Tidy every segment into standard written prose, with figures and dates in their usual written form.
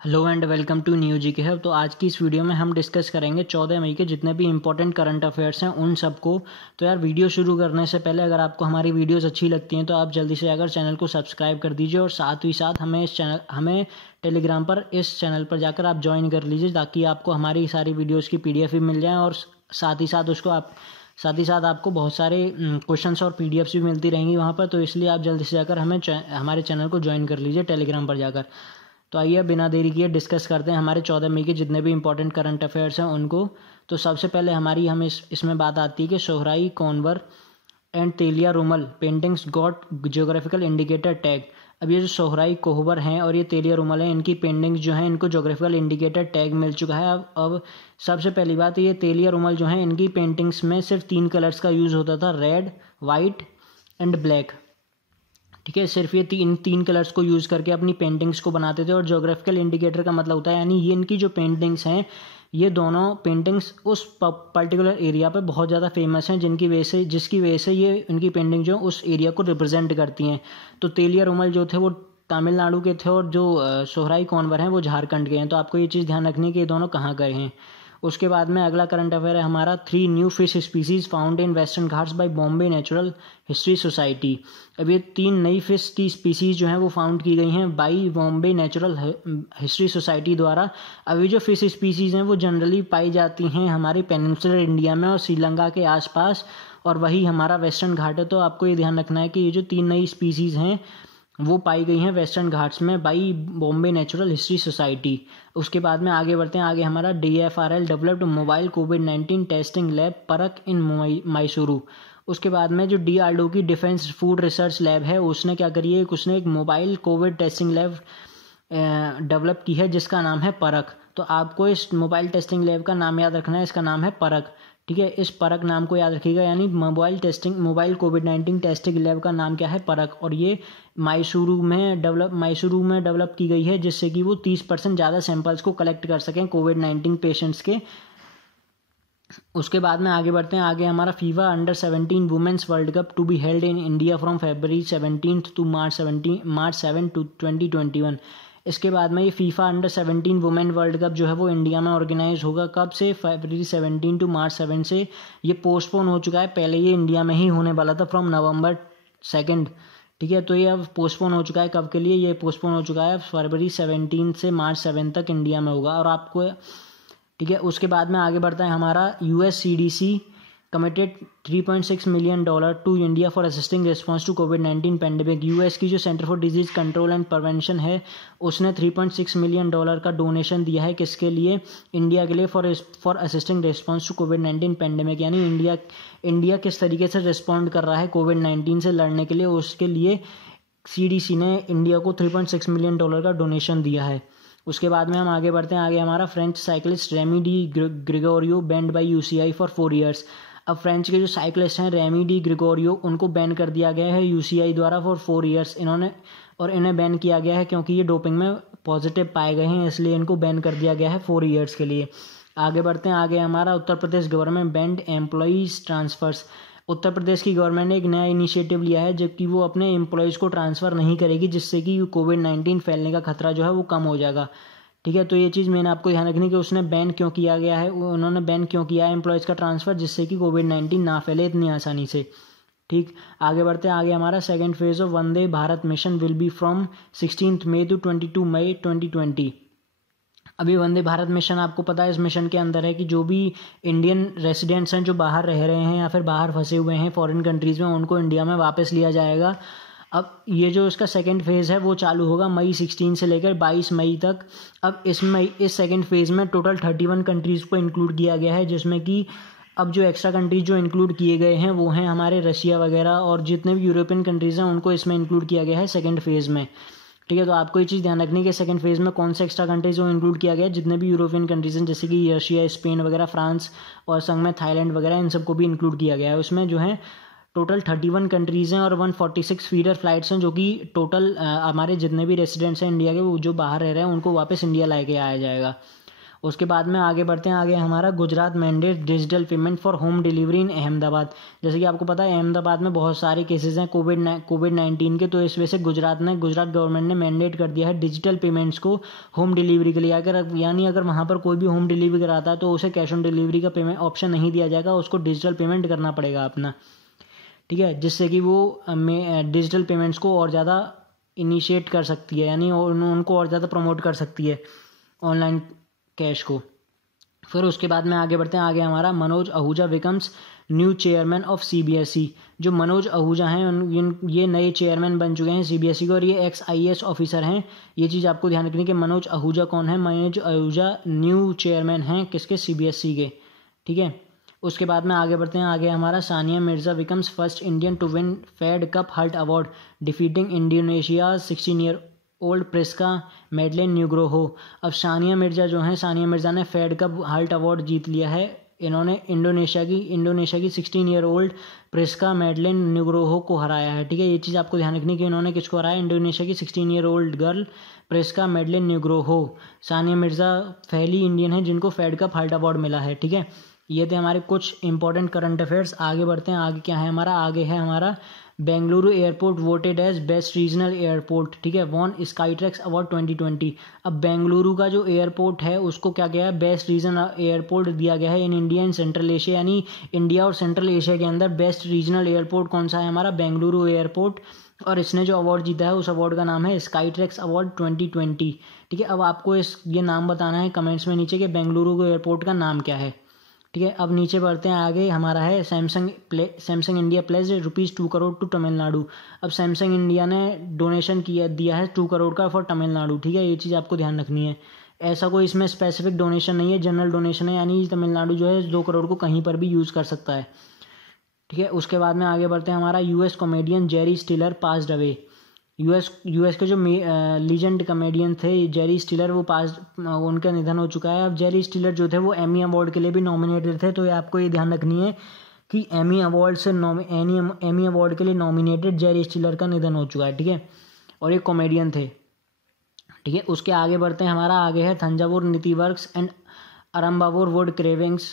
Hello and welcome to new G K hub. तो आज की इस वीडियो में हम डिस्कस करेंगे 14 मई के जितने भी इंपॉर्टेंट करंट अफेयर्स हैं उन सबको। तो यार वीडियो शुरू करने से पहले अगर आपको हमारी वीडियोस अच्छी लगती हैं तो आप जल्दी से अगर चैनल को सब्सक्राइब कर दीजिए और साथ ही साथ हमें टेलीग्राम पर इस चैनल पर जाकर आप ज्वाइन कर लीजिए ताकि आपको हमारी सारी वीडियोज़ की PDF भी मिल जाए और साथ ही साथ आपको बहुत सारे क्वेश्चंस और PDFs भी मिलती रहेंगी वहाँ पर। तो इसलिए आप जल्दी से जाकर हमारे चैनल को ज्वाइन कर लीजिए टेलीग्राम पर जाकर। तो आइए बिना देरी किए डिस्कस करते हैं हमारे 14 मई के जितने भी इंपॉर्टेंट करंट अफेयर्स हैं उनको। तो सबसे पहले हम इसमें बात आती है कि Sohrai Khovar and Telia Rumal paintings got geographical indicator tag. अब ये जो सोहराई कोहबर हैं और ये तेलिया रुमल हैं, इनकी पेंटिंग्स जो हैं इनको ज्योग्राफिकल इंडिकेटर टैग मिल चुका है। अब सबसे पहली बात, ये तेलिया रुमल जो हैं इनकी पेंटिंग्स में सिर्फ 3 कलर्स का यूज़ होता था, रेड, वाइट एंड ब्लैक। ठीक है, सिर्फ ये तीन कलर्स को यूज़ करके अपनी पेंटिंग्स को बनाते थे। और ज्योग्राफिकल इंडिकेटर का मतलब होता है यानी ये इनकी जो पेंटिंग्स हैं ये दोनों पेंटिंग्स उस पर्टिकुलर एरिया पे बहुत ज़्यादा फेमस हैं जिसकी वजह से ये इनकी पेंटिंग जो उस एरिया को रिप्रेजेंट करती हैं। तो तेलिया रुमल जो थे वो तमिलनाडु के थे और जो सोहराई कॉन्वर हैं वो झारखंड के हैं। तो आपको ये चीज़ ध्यान रखनी है कि ये दोनों कहाँ गए हैं। उसके बाद में अगला करंट अफेयर है हमारा 3 new fish species found in Western Ghats by Bombay Natural History Society. अब ये 3 नई फिश की स्पीसीज जो हैं वो फाउंड की गई हैं by Bombay Natural History society द्वारा। अब ये जो फिश स्पीसीज हैं वो जनरली पाई जाती हैं हमारे पेनिनसुलर इंडिया में और श्रीलंका के आसपास, और वही हमारा वेस्टर्न घाट है। तो आपको ये ध्यान रखना है कि ये जो 3 नई स्पीसीज हैं वो पाई गई हैं वेस्टर्न घाट्स में by Bombay Natural History society. उसके बाद में आगे बढ़ते हैं। आगे हमारा DFRL डेवलप्ड मोबाइल कोविड-19 टेस्टिंग लैब परक इन मैसूरू। उसके बाद में जो DRDO की डिफेंस फूड रिसर्च लैब है उसने क्या करी है, उसने एक mobile Covid testing lab develop की है जिसका नाम है परक। तो आपको इस मोबाइल टेस्टिंग लैब का नाम याद रखना है, इसका नाम है परक। ठीक है, इस परक नाम को याद रखिएगा, यानी मोबाइल कोविड-19 टेस्टिंग लैब का नाम क्या है, परक। और ये मैसूरू में डेवलप की गई है जिससे कि वो 30% ज़्यादा सैंपल्स को कलेक्ट कर सकें कोविड-19 पेशेंट्स के। उसके बाद में आगे बढ़ते हैं। आगे हमारा फीफा अंडर-17 women's World Cup to be held in India from February 17 to March 7 to 2021। इसके बाद में ये FIFA under-17 women world cup जो है वो इंडिया में ऑर्गेनाइज होगा। कब से? February 17 to March 7 से। ये पोस्टपोन हो चुका है, पहले ये इंडिया में ही होने वाला था फ्रॉम November 2। ठीक है, तो ये अब पोस्टपोन हो चुका है। कब के लिए? ये पोस्टपोन हो चुका है February 17 से March 7 तक इंडिया में होगा। और आपको ठीक है, उसके बाद में आगे बढ़ता है हमारा US CDC committed $3.6 million to India for assisting response to कोविड-19 पेंडेमिक। US की जो Centre for Disease Control and Prevention है उसने $3.6 million का डोनेशन दिया है। किसके लिए? इंडिया के लिए, फॉर असिस्टिंग रिस्पॉन्स टू कोविड-19 पेंडेमिक। यानी इंडिया किस तरीके से रिस्पॉन्ड कर रहा है कोविड-19 से लड़ने के लिए, उसके लिए CDC ने इंडिया को $3.6 million का डोनेशन दिया है। उसके बाद में हम आगे बढ़ते हैं। आगे हमारा French cyclist Remy Di Gregorio banned by UCI for 4 years। अब फ्रेंच के जो साइकिलिस्ट हैं रेमी डी ग्रेगोरियो उनको बैन कर दिया गया है UCI द्वारा फॉर 4 years। इन्हें बैन किया गया है क्योंकि ये डोपिंग में पॉजिटिव पाए गए हैं, इसलिए इनको बैन कर दिया गया है 4 years के लिए। आगे बढ़ते हैं। आगे हमारा उत्तर प्रदेश government band employees transverse. Uttar Pradesh की गवर्नमेंट ने एक नया इनिशिएटिव लिया है जबकि वो अपने एम्प्लॉयज़ को ट्रांसफ़र नहीं करेगी, जिससे कि कोविड-19 फैलने का खतरा जो है वो कम हो जाएगा। ठीक है, तो ये चीज़ मैंने आपको ध्यान रखनी कि उसने बैन क्यों किया गया है, उन्होंने बैन क्यों किया है एम्प्लॉयज़ का ट्रांसफ़र, जिससे कि कोविड-19 ना फैले इतनी आसानी से। ठीक, आगे बढ़ते हैं। आगे हमारा second phase of Vande Bharat Mission will be from 16 May to 22 May 2020। अभी वंदे भारत मिशन आपको पता है इस मिशन के अंदर है कि जो भी इंडियन रेसिडेंट्स हैं जो बाहर रह रहे हैं या फिर बाहर फंसे हुए हैं फॉरेन कंट्रीज़ में, उनको इंडिया में वापस लिया जाएगा। अब ये जो इसका सेकंड फेज़ है वो चालू होगा मई 16 से लेकर 22 मई तक। अब इस सेकंड फेज़ में टोटल 31 कंट्रीज़ को इंक्लूड किया गया है, जिसमें कि अब जो एक्स्ट्रा कंट्रीज जो इंक्लूड किए गए हैं वो हैं हमारे रशिया वगैरह, और जितने भी यूरोपियन कंट्रीज़ हैं उनको इसमें इंक्लूड किया गया है सेकेंड फेज़ में। ठीक है, तो आपको ये चीज़ ध्यान रखनी है कि सेकंड फेज़ में कौन से एक्स्ट्रा कंट्रीज को इंक्लूड किया गया है। जितने भी यूरोपियन कंट्रीज हैं जैसे कि रशिया, स्पेन वगैरह, फ्रांस और संग में थाईलैंड वगैरह, इन सबको भी इंक्लूड किया गया है। उसमें जो है टोटल 31 कंट्रीज़ हैं और 146 फीडर फ्लाइट्स हैं, जो कि टोटल हमारे जितने भी रेसिडेंट्स हैं इंडिया के वो जो बाहर रह रहे हैं उनको वापस इंडिया ला के आया जाएगा। उसके बाद में आगे बढ़ते हैं, आगे हमारा Gujarat mandate digital payment for home delivery in Ahmedabad. जैसे कि आपको पता है अहमदाबाद में बहुत सारे केसेस हैं कोविड-19 के, तो इस वजह से गुजरात गवर्नमेंट ने मैंडेट कर दिया है डिजिटल पेमेंट्स को होम डिलीवरी के लिए। अगर वहाँ पर कोई भी होम डिलीवरी कराता है तो उसे कैश ऑन डिलीवरी का पेमेंट ऑप्शन नहीं दिया जाएगा, उसको डिजिटल पेमेंट करना पड़ेगा अपना, ठीक है, जिससे कि वो डिजिटल पेमेंट्स को और ज़्यादा इनिशिएट कर सकती है, यानी उनको और ज़्यादा प्रमोट कर सकती है ऑनलाइन कैश को। फिर उसके बाद में आगे बढ़ते हैं, आगे हमारा Manoj Ahuja becomes new chairman of CBSE. जो मनोज आहूजा हैं ये नए चेयरमैन बन चुके हैं सीबीएसई के, और ये XIAS ऑफिसर हैं। ये चीज़ आपको ध्यान रखनी है कि मनोज आहूजा कौन है, मनोज आहूजा न्यू चेयरमैन हैं किसके, सीबीएसई के, ठीक है। उसके बाद में आगे बढ़ते हैं, आगे हमारा Sania Mirza becomes first Indian to win Fed Cup heart award defeating Indonesia 16-year-old Priska Madelyn Nugroho. अब सानिया मिर्ज़ा जो हैं, सानिया मिर्ज़ा ने फेड कप हर्ट अवार्ड जीत लिया है। इन्होंने इंडोनेशिया की 16-year-old प्रिस्का मेडलिन न्यूग्रोहो को हराया है, ठीक है। ये चीज़ आपको ध्यान रखनी कि इन्होंने किसको हराया, इंडोनेशिया की 16-year-old girl Priska Madelyn Nugroho. Sania Mirza पहली इंडियन है जिनको फेड कप हर्ट अवार्ड मिला है, ठीक है। ये थे हमारे कुछ इंपॉर्टेंट करंट अफेयर्स। आगे बढ़ते हैं, आगे क्या है हमारा, आगे है हमारा Bengaluru airport voted as best regional airport, ठीक है, वॉन स्काईट्रैक्स अवार्ड 2020। अब बेंगलुरु का जो एयरपोर्ट है उसको क्या गया है, बेस्ट रीजनल एयरपोर्ट दिया गया है in India and central Asia, यानी इंडिया और सेंट्रल एशिया के अंदर बेस्ट रीजनल एयरपोर्ट कौन सा है, हमारा बेंगलुरु एयरपोर्ट। और इसने जो अवार्ड जीता है उस अवार्ड का नाम है स्काईट्रैक्स अवार्ड 2020, ठीक है। अब आपको ये नाम बताना है कमेंट्स में नीचे कि बेंगलुरु एयरपोर्ट का नाम क्या है, ठीक है। अब नीचे बढ़ते हैं, आगे हमारा है Samsung India pledges ₹2 crore to Tamil Nadu. अब सैमसंग इंडिया ने डोनेशन दिया है 2 करोड़ का फॉर तमिलनाडु, ठीक है। ये चीज़ आपको ध्यान रखनी है, ऐसा कोई इसमें स्पेसिफिक डोनेशन नहीं है, जनरल डोनेशन है, यानी तमिलनाडु जो है 2 करोड़ को कहीं पर भी यूज़ कर सकता है, ठीक है। उसके बाद में आगे बढ़ते हैं, हमारा US comedian Jerry स्टिलर passed away. US के जो लीजेंड कॉमेडियन थे जेरी स्टिलर, उनका निधन हो चुका है। अब जेरी स्टिलर जो थे वो एमी अवार्ड के लिए भी नॉमिनेटेड थे, तो ये आपको ये ध्यान रखनी है कि एमी अवार्ड के लिए नॉमिनेटेड जेरी स्टिलर का निधन हो चुका है, ठीक है, और ये कॉमेडियन थे, ठीक है। उसके आगे बढ़ते हैं, हमारा आगे है Thanjavur Netti works and Arumbavur wood carvings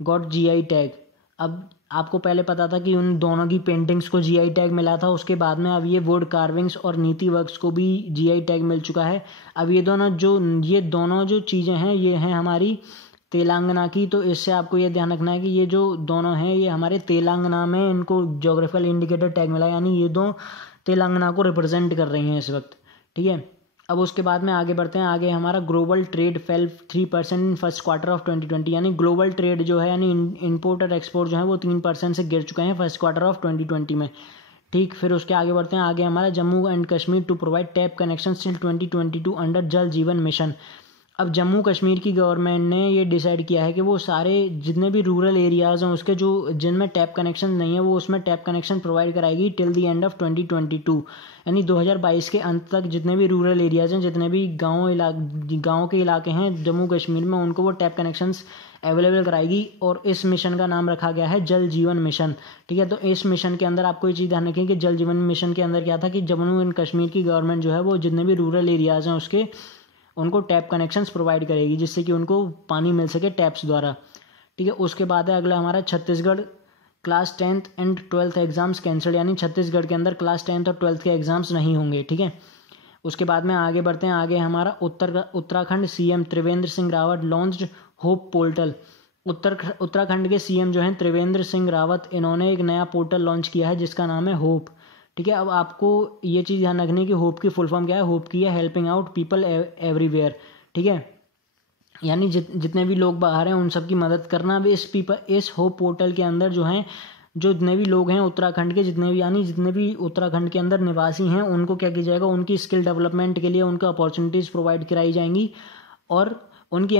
got GI tag. अब आपको पहले पता था कि उन दोनों की पेंटिंग्स को GI टैग मिला था, उसके बाद में अब ये वुड कार्विंग्स और नीति वर्क्स को भी GI टैग मिल चुका है। अब ये दोनों जो चीज़ें हैं ये हैं हमारी तेलंगाना की, तो इससे आपको ये ध्यान रखना है कि ये जो दोनों हैं ये हमारे तेलंगाना में इनको जोग्राफिकल इंडिकेटर टैग मिला, यानी ये दो तेलंगाना को रिप्रेजेंट कर रही हैं इस वक्त, ठीक है। अब उसके बाद में आगे बढ़ते हैं, आगे हमारा global trade fail 3% in first quarter of 2020, यानी ग्लोबल ट्रेड जो है यानी इम्पोर्ट और एक्सपोर्ट जो है वो 3% से गिर चुके हैं फर्स्ट क्वार्टर ऑफ 2020 में, ठीक। फिर उसके आगे बढ़ते हैं, आगे हमारा Jammu and Kashmir to provide tap connection till 2022 under Jal Jeevan mission. अब जम्मू कश्मीर की गवर्नमेंट ने ये डिसाइड किया है कि वो सारे जितने भी रूरल एरियाज़ हैं उसके जिनमें टैप कनेक्शन नहीं है वो उसमें टैप कनेक्शन प्रोवाइड कराएगी टिल दी एंड ऑफ 2022, यानी 2022 के अंत तक जितने भी रूरल एरियाज़ हैं, जितने भी गाँव के इलाके हैं जम्मू कश्मीर में, उनको वो टैप कनेक्शंस अवेलेबल कराएगी। और इस मिशन का नाम रखा गया है जल जीवन मिशन, ठीक है। तो इस मिशन के अंदर आपको ये चीज़ ध्यान रखें कि जल जीवन मिशन के अंदर क्या था कि जम्मू एंड कश्मीर की गवर्नमेंट जो है वो जितने भी रूरल एरियाज़ हैं उनको टैप कनेक्शंस प्रोवाइड करेगी, जिससे कि उनको पानी मिल सके टैप्स द्वारा, ठीक है। उसके बाद है अगला हमारा Chhattisgarh class 10th and 12th exams cancel, यानी छत्तीसगढ़ के अंदर क्लास 10th और 12th के एग्जाम्स नहीं होंगे, ठीक है। उसके बाद में आगे बढ़ते हैं, आगे हमारा Uttarakhand CM Trivendra Singh Rawat launched hope portal. Uttarakhand के CM जो हैं त्रिवेंद्र सिंह रावत, इन्होंने एक नया पोर्टल लॉन्च किया है जिसका नाम है होप, ठीक है। अब आपको ये चीज़ ध्यान रखनी है कि होप की फुल फॉर्म क्या है, होप की है हेल्पिंग आउट पीपल एवरीवेयर, ठीक है, यानी जितने भी लोग बाहर हैं उन सब की मदद करना। अब इस होप पोर्टल के अंदर जो हैं जो जितने भी लोग हैं उत्तराखंड के जितने भी उत्तराखंड के अंदर निवासी हैं उनको क्या किया जाएगा, उनकी स्किल डेवलपमेंट के लिए उनको अपॉर्चुनिटीज़ प्रोवाइड कराई जाएंगी और उनकी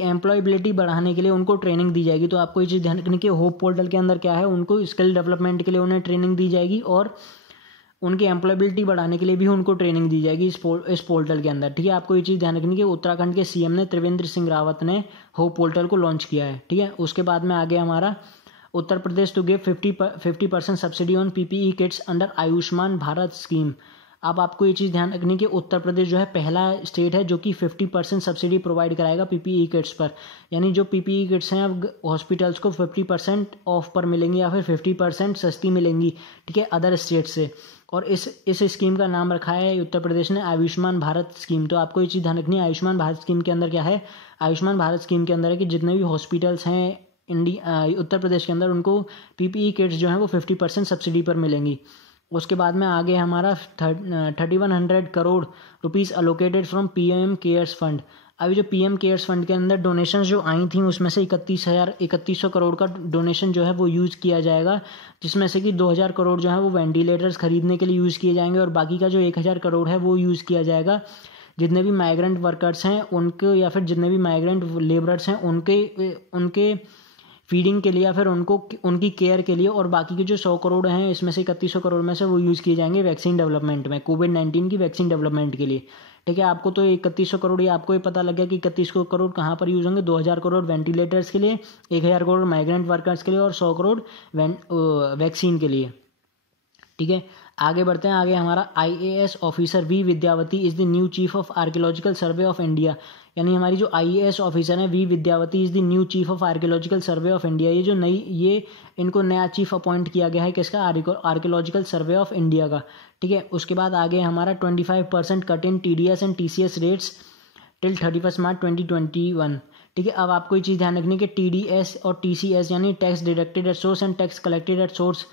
एम्प्लॉयबिलिटी बढ़ाने के लिए उनको ट्रेनिंग दी जाएगी। तो आपको ये चीज़ ध्यान रखनी कि होप पोर्टल के अंदर क्या है, उनको स्किल डेवलपमेंट के लिए उन्हें ट्रेनिंग दी जाएगी और उनकी एम्प्लॉयबिलिटी बढ़ाने के लिए भी उनको ट्रेनिंग दी जाएगी इस पोर्टल के अंदर, ठीक है। आपको ये चीज़ ध्यान रखनी कि उत्तराखंड के CM ने त्रिवेंद्र सिंह रावत ने होप पोर्टल को लॉन्च किया है, ठीक है। उसके बाद में आगे हमारा Uttar Pradesh to give 50% subsidy on PPE kits under Ayushman Bharat scheme. अब आपको ये चीज़ ध्यान रखनी कि उत्तर प्रदेश जो है पहला स्टेट है जो कि 50% सब्सिडी प्रोवाइड कराएगा पीपीई किट्स पर। यानी जो पीपीई किट्स हैं अब हॉस्पिटल्स को 50% ऑफ पर मिलेंगी या फिर 50% सस्ती मिलेंगी, ठीक है, अदर स्टेट से। और इस स्कीम का नाम रखा है उत्तर प्रदेश ने आयुष्मान भारत स्कीम। तो आपको ये चीज़ ध्यान रखनी है, आयुष्मान भारत स्कीम के अंदर क्या है, आयुष्मान भारत स्कीम के अंदर है कि जितने भी हॉस्पिटल्स हैं उत्तर प्रदेश के अंदर उनको पीपीई किट्स जो हैं वो 50% सब्सिडी पर मिलेंगी। उसके बाद में आगे हमारा 3100 crore rupees allocated from PM cares fund. अभी जो पीएम केयर्स फंड के अंदर डोनेशन जो आई थी उसमें से 3100 करोड़ का डोनेशन जो है वो यूज़ किया जाएगा, जिसमें से कि 2000 करोड़ जो है वो वेंटिलेटर्स खरीदने के लिए यूज़ किए जाएंगे और बाकी का जो 1000 करोड़ है वो यूज़ किया जाएगा जितने भी माइग्रेंट वर्कर्स हैं उनको या फिर जितने भी माइग्रेंट लेबरर्स हैं उनके फीडिंग के लिए या फिर उनकी केयर के लिए। और बाकी के जो 100 करोड़ हैं इसमें से 3100 करोड़ में से वो यूज़ किए जाएंगे वैक्सीन डेवलपमेंट में, कोविड-19 की वैक्सीन डेवलपमेंट के लिए, ठीक है। आपको तो 3100 करोड़ ये आपको ये पता लग गया कि 3100 करोड़ कहाँ पर यूज़ होंगे। 2000 करोड़ वेंटिलेटर्स के लिए, 1000 करोड़ माइग्रेंट वर्कर्स के लिए और 100 करोड़ वैक्सीन के लिए, ठीक है। आगे बढ़ते हैं। आगे हमारा IAS officer V Vidyavati is the new chief of Archaeological Survey of India. यानी हमारी जो IAS ऑफिसर है V Vidyavati is the new chief of Archaeological Survey of India. ये इनको नया चीफ अपॉइंट किया गया है किसका, आर्कियोलॉजिकल सर्वे ऑफ इंडिया का, ठीक है। उसके बाद आगे हमारा 25% cut in TDS and TCS rates till 31 मार्च 2021, ठीक है। अब आपको ये चीज़ ध्यान रखनी है कि TDS और TCS यानी tax deducted at source and tax collected at source,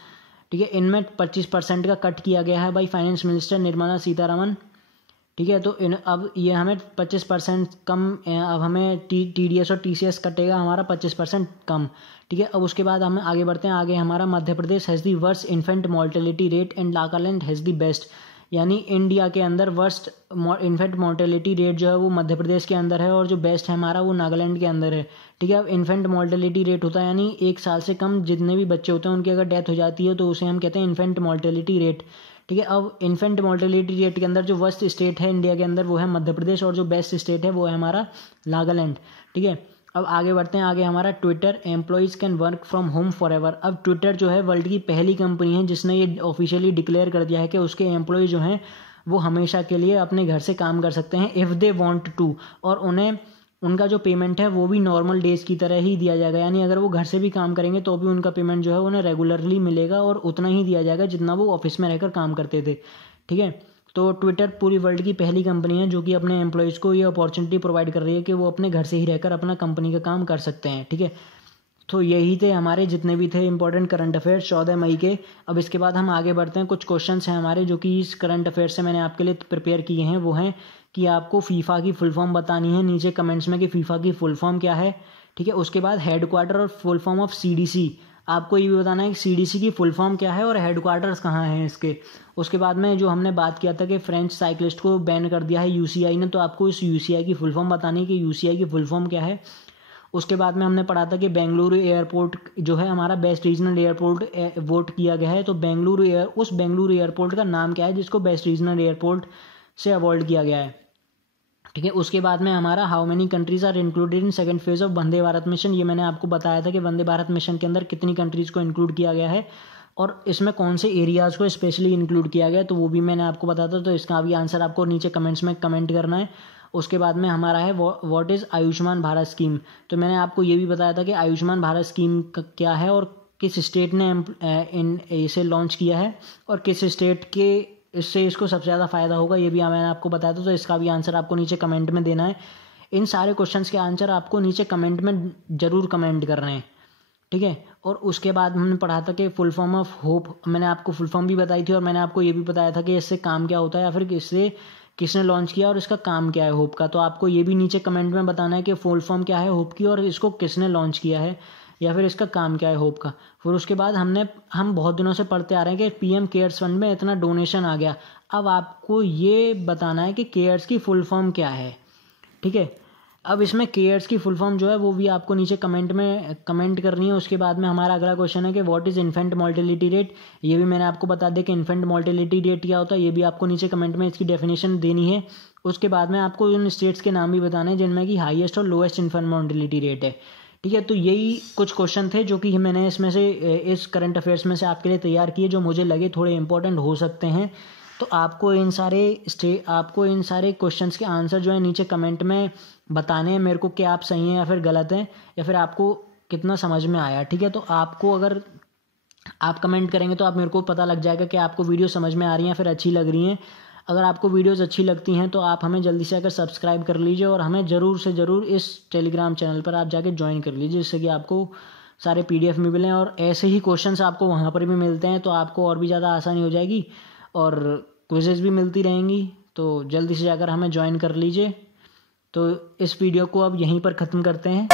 ठीक है, इनमें 25% का कट किया गया है by finance minister Nirmala Sitharaman, ठीक है। तो अब ये हमें 25% कम, अब हमें TDS और TCS कटेगा हमारा 25% कम, ठीक है। अब उसके बाद हम आगे बढ़ते हैं। आगे हमारा Madhya Pradesh has the worst infant mortality rate and Nagaland has the best. यानी इंडिया के अंदर वर्स्ट इन्फेंट मोर्टेलिटी रेट जो है वो मध्य प्रदेश के अंदर है और जो बेस्ट है हमारा वो नागालैंड के अंदर है, ठीक है। अब इन्फेंट मोर्टेलिटी रेट होता है यानी 1 साल से कम जितने भी बच्चे होते हैं उनकी अगर डेथ हो जाती है तो उसे हम कहते हैं इन्फेंट मोर्टेलिटी रेट, ठीक है। अब इन्फेंट मोर्टेलिटी रेट के अंदर जो वर्स्ट स्टेट है इंडिया के अंदर वो है मध्य प्रदेश और जो बेस्ट स्टेट है वो है हमारा नागालैंड, ठीक है। अब आगे बढ़ते हैं। आगे हमारा Twitter employees can work from home for ever. अब ट्विटर जो है वर्ल्ड की पहली कंपनी है जिसने ये ऑफिशियली डिक्लेयर कर दिया है कि उसके एम्प्लॉय जो हैं वो हमेशा के लिए अपने घर से काम कर सकते हैं इफ़ दे वांट टू, और उन्हें उनका जो पेमेंट है वो भी नॉर्मल डेज़ की तरह ही दिया जाएगा। यानी अगर वो घर से भी काम करेंगे तो भी उनका पेमेंट जो है उन्हें रेगुलरली मिलेगा और उतना ही दिया जाएगा जितना वो ऑफिस में रहकर काम करते थे, ठीक है। तो ट्विटर पूरी वर्ल्ड की पहली कंपनी है जो कि अपने एम्प्लॉयज़ को ये अपॉर्चुनिटी प्रोवाइड कर रही है कि वो अपने घर से ही रहकर अपना कंपनी का काम कर सकते हैं, ठीक है। तो यही थे हमारे जितने भी थे इंपॉर्टेंट करंट अफेयर्स 14 मई के। अब इसके बाद हम आगे बढ़ते हैं। कुछ क्वेश्चंस हैं हमारे जो कि इस करंट अफेयर्स से मैंने आपके लिए प्रिपेयर किए हैं। वो हैं कि आपको फीफा की फुल फॉर्म बतानी है नीचे कमेंट्स में कि फीफा की फुल फॉर्म क्या है, ठीक है। उसके बाद हेडक्वार्टर और फुल फॉर्म ऑफ CDC, आपको ये भी बताना है कि CDC की फुल फॉर्म क्या है और हेडक्वार्टर्स कहाँ हैं इसके। उसके बाद में जो हमने बात किया था कि फ्रेंच साइकिलिस्ट को बैन कर दिया है UCI ने, तो आपको इस UCI की फुल फॉर्म बतानी है कि UCI की फुल फॉर्म क्या है। उसके बाद में हमने पढ़ा था कि बेंगलुरु एयरपोर्ट जो है हमारा बेस्ट रीजनल एयरपोर्ट वोट किया गया है, तो उस बेंगलुरु एयरपोर्ट का नाम क्या है जिसको बेस्ट रीजनल एयरपोर्ट से अवॉर्ड किया गया है, ठीक है। उसके बाद में हमारा how many countries are included in second phase of Vande Bharat Mission. ये मैंने आपको बताया था कि वंदे भारत मिशन के अंदर कितनी कंट्रीज को इंक्लूड किया गया है और इसमें कौन से एरियाज़ को स्पेशली इंक्लूड किया गया, तो वो भी मैंने आपको बताया था। तो इसका भी आंसर आपको नीचे कमेंट्स में कमेंट करना है। उसके बाद में हमारा है what is Ayushman Bharat scheme. तो मैंने आपको ये भी बताया था कि आयुष्मान भारत स्कीम क्या है और किस स्टेट ने इसे लॉन्च किया है और किस स्टेट के इससे इसको सबसे ज़्यादा फ़ायदा होगा, ये भी मैंने आपको बताया था। तो इसका भी आंसर आपको नीचे कमेंट में देना है। इन सारे क्वेश्चंस के आंसर आपको नीचे कमेंट में ज़रूर कमेंट करने हैं, ठीक है। और उसके बाद हमने पढ़ा था कि फुल फॉर्म ऑफ होप, मैंने आपको फुल फॉर्म भी बताई थी और मैंने आपको ये भी बताया था कि इससे काम क्या होता है या फिर इससे किसने लॉन्च किया और इसका काम क्या है होप का। तो आपको ये भी नीचे कमेंट में बताना है कि फुल फॉर्म क्या है होप की और इसको किसने लॉन्च किया है या फिर इसका काम क्या है होप का। फिर उसके बाद हम बहुत दिनों से पढ़ते आ रहे हैं कि PM केयर्स फंड में इतना डोनेशन आ गया। अब आपको ये बताना है कि केयर्स की फुल फॉर्म क्या है, ठीक है। अब इसमें केयर्स की फुल फॉर्म जो है वो भी आपको नीचे कमेंट में कमेंट करनी है। उसके बाद में हमारा अगला क्वेश्चन है कि what is infant mortality rate. ये भी मैंने आपको बता दिया कि इन्फेंट मोर्टेलिटी रेट क्या होता है, ये भी आपको नीचे कमेंट में इसकी डेफिनेशन देनी है। उसके बाद में आपको उन स्टेट्स के नाम भी बताने हैं जिनमें कि हाईएस्ट और लोएस्ट इन्फेंट मोर्टेलिटी रेट है, ठीक है। तो यही कुछ क्वेश्चन थे जो कि मैंने इसमें से इस करंट अफेयर्स में से आपके लिए तैयार किए, जो मुझे लगे थोड़े इंपॉर्टेंट हो सकते हैं तो आपको इन सारे क्वेश्चंस के आंसर जो है नीचे कमेंट में बताने हैं मेरे को कि आप सही हैं या फिर गलत हैं, या फिर आपको कितना समझ में आया। ठीक है, तो आपको अगर आप कमेंट करेंगे तो आप मेरे को पता लग जाएगा कि आपको वीडियो समझ में आ रही हैं फिर अच्छी लग रही हैं। अगर आपको वीडियोस अच्छी लगती हैं तो आप हमें जल्दी से आकर सब्सक्राइब कर लीजिए और हमें ज़रूर से ज़रूर इस टेलीग्राम चैनल पर आप जाके ज्वाइन कर लीजिए, जिससे कि आपको सारे PDF भी मिलें और ऐसे ही क्वेश्चंस आपको वहाँ पर भी मिलते हैं, तो आपको और भी ज़्यादा आसानी हो जाएगी और क्विजेज़ भी मिलती रहेंगी। तो जल्दी से जाकर हमें ज्वाइन कर लीजिए। तो इस वीडियो को अब यहीं पर ख़त्म करते हैं।